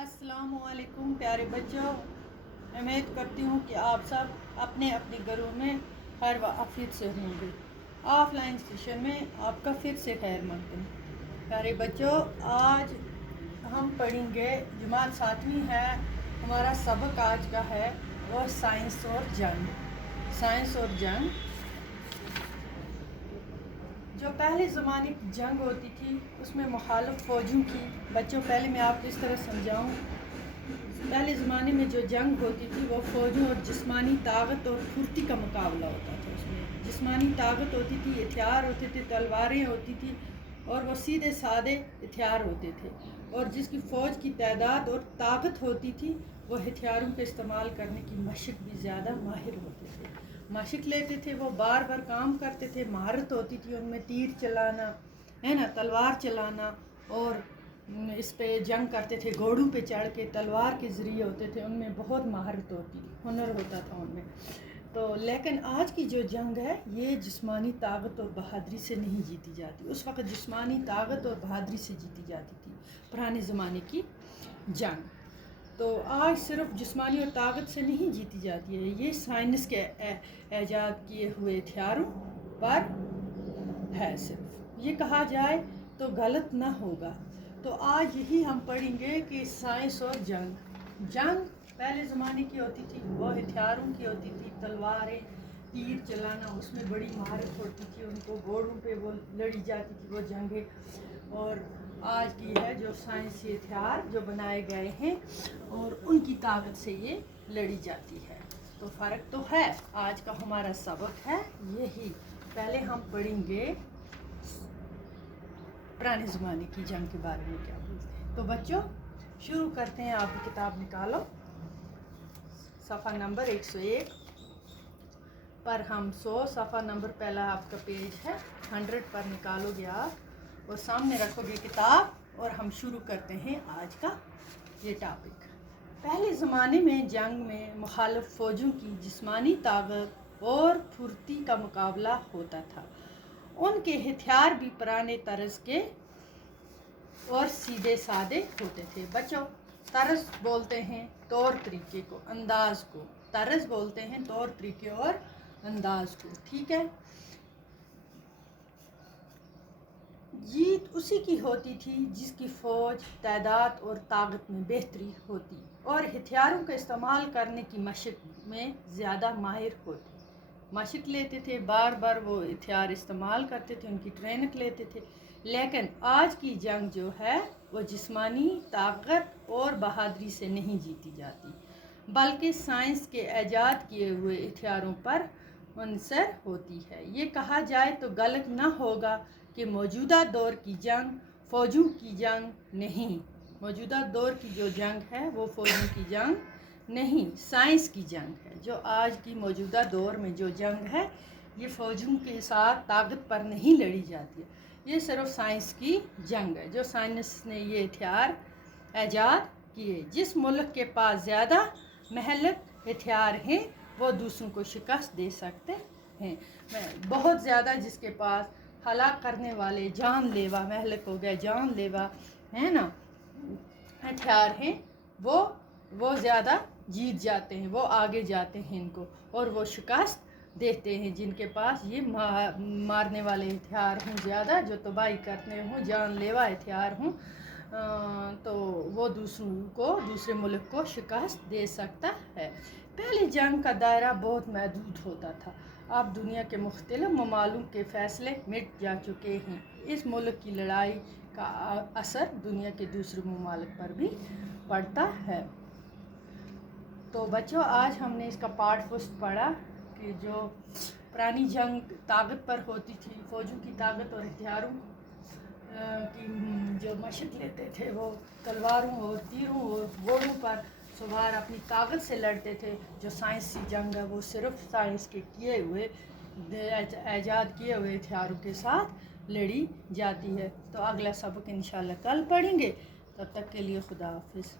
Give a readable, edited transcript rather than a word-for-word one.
अस्सलाम वालेकुम प्यारे बच्चों, उम्मीद करती हूँ कि आप सब अपने अपने घरों में हर वाफियत से होंगे। ऑफलाइन सेशन में आपका फिर से खैर मकदम। प्यारे बच्चों, आज हम पढ़ेंगे जमात 7वीं है, हमारा सबक आज का है वो साइंस और जंग। जो पहले ज़माने की जंग होती थी उसमें मुखालिफ फ़ौजों की, बच्चों पहले मैं आपको इस तरह समझाऊँ। पहले ज़माने में जो जंग होती थी वो फ़ौजों और जिस्मानी ताकत और फुर्ती का मुकाबला होता था। उसमें जिस्मानी ताकत होती थी, हथियार होते थे, तलवारें होती थी और वो सीधे सादे हथियार होते थे। और जिसकी फ़ौज की तादाद और ताकत होती थी वो हथियारों के इस्तेमाल करने की मशक भी ज़्यादा माहिर होते थे। मशक लेते थे, वो बार बार काम करते थे, महारत होती थी उनमें, तीर चलाना है ना, तलवार चलाना, और इस पे जंग करते थे घोड़ों पे चढ़ के, तलवार के ज़रिए होते थे, उनमें बहुत महारत होती थी, हुनर होता था उनमें। तो लेकिन आज की जो जंग है ये जिस्मानी ताकत और बहादुरी से नहीं जीती जाती। उस वक़्त जिस्मानी ताकत और बहादुरी से जीती जाती थी पुराने ज़माने की जंग। तो आज सिर्फ जिस्मानी और ताकत से नहीं जीती जाती है, ये साइंस के ऐजाद किए हुए हथियारों पर है। सिर्फ ये कहा जाए तो गलत ना होगा। तो आज यही हम पढ़ेंगे कि साइंस और जंग पहले ज़माने की होती थी, वो हथियारों की होती थी, तलवारें, तीर चलाना, उसमें बड़ी महारत होती थी, उनको घोड़ों पे वो लड़ी जाती थी वो जंगें। और आज की है जो साइंसी हथियार जो बनाए गए हैं और उनकी ताकत से ये लड़ी जाती है। तो फ़र्क तो है। आज का हमारा सबक है यही। पहले हम पढ़ेंगे पुराने ज़माने की जंग के बारे में क्या बोलते हैं। तो बच्चों शुरू करते हैं। आप किताब निकालो, सफ़ा नंबर 101 पर हम 100, सफ़ा नंबर पहला आपका पेज है 100 पर निकालोगे आप और सामने रखोगे किताब, और हम शुरू करते हैं आज का ये टॉपिक। पहले ज़माने में जंग में मुखालिफ फ़ौजों की जिस्मानी ताकत और फुर्ती का मुकाबला होता था। उनके हथियार भी पुराने तर्ज के और सीधे सादे होते थे। बच्चों, तर्ज बोलते हैं तौर तरीके को, अंदाज को। तर्ज बोलते हैं तौर तरीके और अंदाज को, ठीक है। जीत उसी की होती थी जिसकी फ़ौज तादाद और ताकत में बेहतरी होती और हथियारों का इस्तेमाल करने की मशक में ज़्यादा माहिर होती। मशक लेते थे, बार बार वो हथियार इस्तेमाल करते थे, उनकी ट्रेनिंग लेते थे। लेकिन आज की जंग जो है वो जिस्मानी ताकत और बहादुरी से नहीं जीती जाती, बल्कि साइंस के ऐजाद किए हुए हथियारों पर मुनहसर होती है। ये कहा जाए तो गलत न होगा कि मौजूदा दौर की जंग फ़ौजों की जंग नहीं। मौजूदा दौर की जो जंग है वो फ़ौजों की जंग नहीं, साइंस की जंग है। जो आज की मौजूदा दौर में जो जंग है ये फ़ौजों के साथ ताकत पर नहीं लड़ी जाती है, ये सिर्फ साइंस की जंग है। जो साइंस ने ये हथियार ऐजाद किए। जिस मुल्क के पास ज़्यादा महलक हथियार हैं वो दूसरों को शिकस्त दे सकते हैं। बहुत ज़्यादा जिसके पास हलाक करने वाले जानलेवा, महलक हो गए जानलेवा, है ना, हथियार हैं, वो ज़्यादा जीत जाते हैं, वो आगे जाते हैं इनको और वो शिकस्त देते हैं जिनके पास ये मारने वाले हथियार हों ज़्यादा, जो तबाही करने हों, जानलेवा हथियार हों। तो वो दूसरे मुल्क को शिकस्त दे सकता है। पहले जंग का दायरा बहुत महदूद होता था। अब दुनिया के मुख्तलिफ ममालिक के फ़ैसले मिट जा चुके हैं। इस मुल्क की लड़ाई का असर दुनिया के दूसरे ममालिक पर भी पड़ता है। तो बच्चों, आज हमने इसका पार्ट फर्स्ट पढ़ा कि जो पुरानी जंग ताकत पर होती थी, फ़ौजों की ताकत और हथियारों की जो मशक लेते थे वो तलवारों और तीरों और घोड़ों पर सवार अपनी ताकत से लड़ते थे। जो साइंसी जंग है वो सिर्फ साइंस के किए हुए ऐजाद किए हुए हथियारों के साथ लड़ी जाती है। तो अगला सबक इंशाल्लाह कल पढ़ेंगे। तब तक के लिए खुदा हाफिज़।